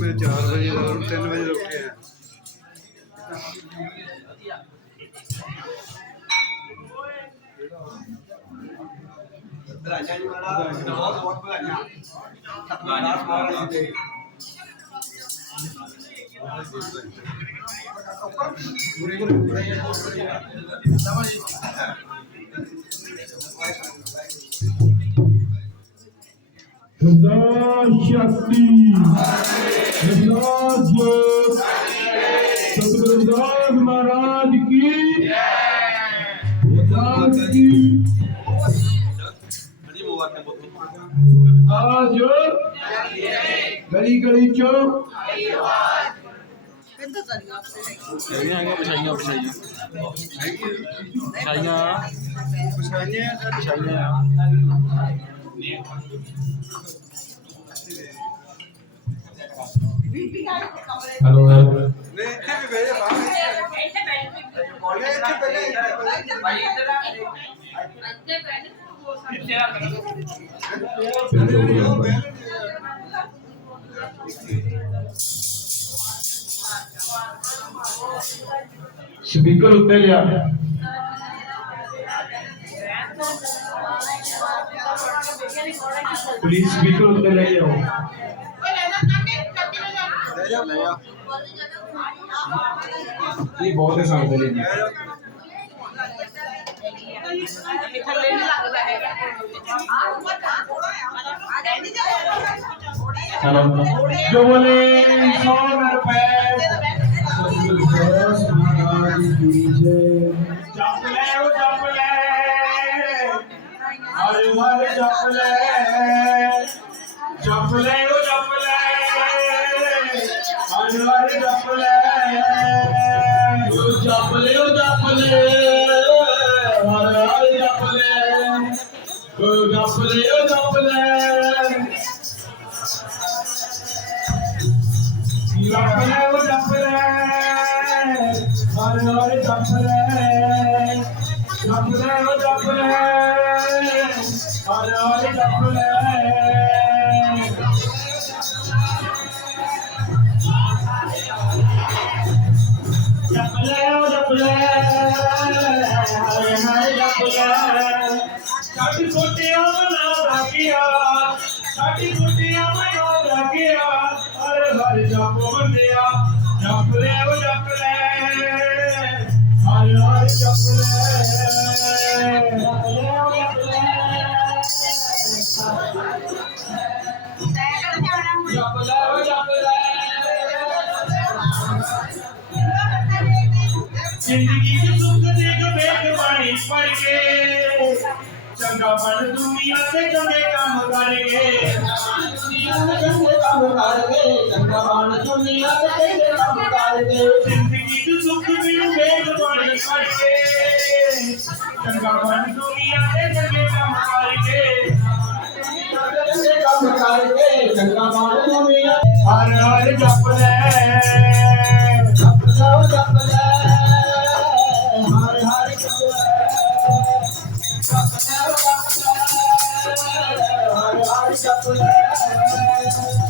मैं चार बजे और तीन बजे रुके हैं पूरे Dan syakti Ini hanya bisanya, bisanya. Bisanya. Bisanya. Bisanya. Hello speaker उत्तर लिया। प्लीज़ बिल्कुल तो उधर ले जाओ ये बहुत है सामने ले हेलो जो बोले सौ रुपए। भर जपले जपले ओ जपले हर अनवर जपले ले जप ओ जपले हर हर जपले ले जपले ओ जपले जपले ओ जपले हर हर जपले जपले ओ जपले ਸਾਡੀ ਕੋਟਿਆਂ ਮਨਾ ਰਾਖਿਆ ਸਾਡੀ ਕੋਟਿਆਂ ਮਨਾ ਰਾਖਿਆ ਹਰ ਹਰ ਜਪ ਬੰਦਿਆ ਜਪ ਲੈ ਉਹ ਜਪ ਲੈ ਹਰ ਹਰ ਜਪ ਲੈ ਜ਼ਿੰਦਗੀ ਦੇ ਸੁੱਖ ਦੇ ਗਵੇਕ ਬਾਣੀ ਪੜ ਕੇ ਚੰਗਾ ਬਣ ਦੁਨੀਆ ਤੇ ਚੰਗੇ ਕੰਮ ਕਰਕੇ ਦੁਨੀਆ ਤੇ ਚੰਗੇ ਕੰਮ ਕਰਕੇ ਚੰਗਾ ਬਣ ਦੁਨੀਆ ਤੇ ਚੰਗੇ ਕੰਮ ਕਰਕੇ ਜ਼ਿੰਦਗੀ ਦੇ ਸੁੱਖ ਦੇ ਗਵੇਕ ਬਾਣੀ ਪੜ ਕੇ ਚੰਗਾ ਬਣ ਦੁਨੀਆ ਤੇ ਚੰਗੇ ਕੰਮ ਕਰਕੇ ਚੰਗੇ ਕੰਮ ਕਰਕੇ ਚੰਗਾ ਬਣ ਦੁਨੀਆ ਹਰ ਹਰ ਜਪ ਲੈ।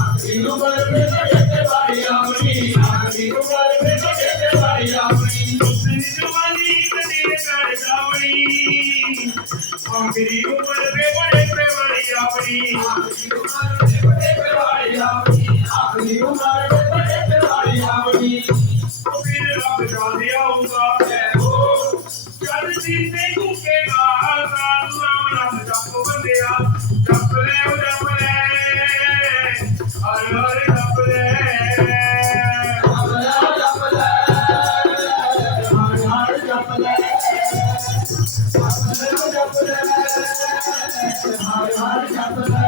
ਆਖਰੀ ਉਮਰ ਦੇ ਬੜੇ ਪਰਵਾਰੀ ਆਪਣੀ ਆਖਰੀ ਉਮਰ ਦੇ ਬੜੇ ਪਰਵਾਰੀ ਆਪਣੀ ਆਖਰੀ ਉਮਰ ਦੇ ছাত্র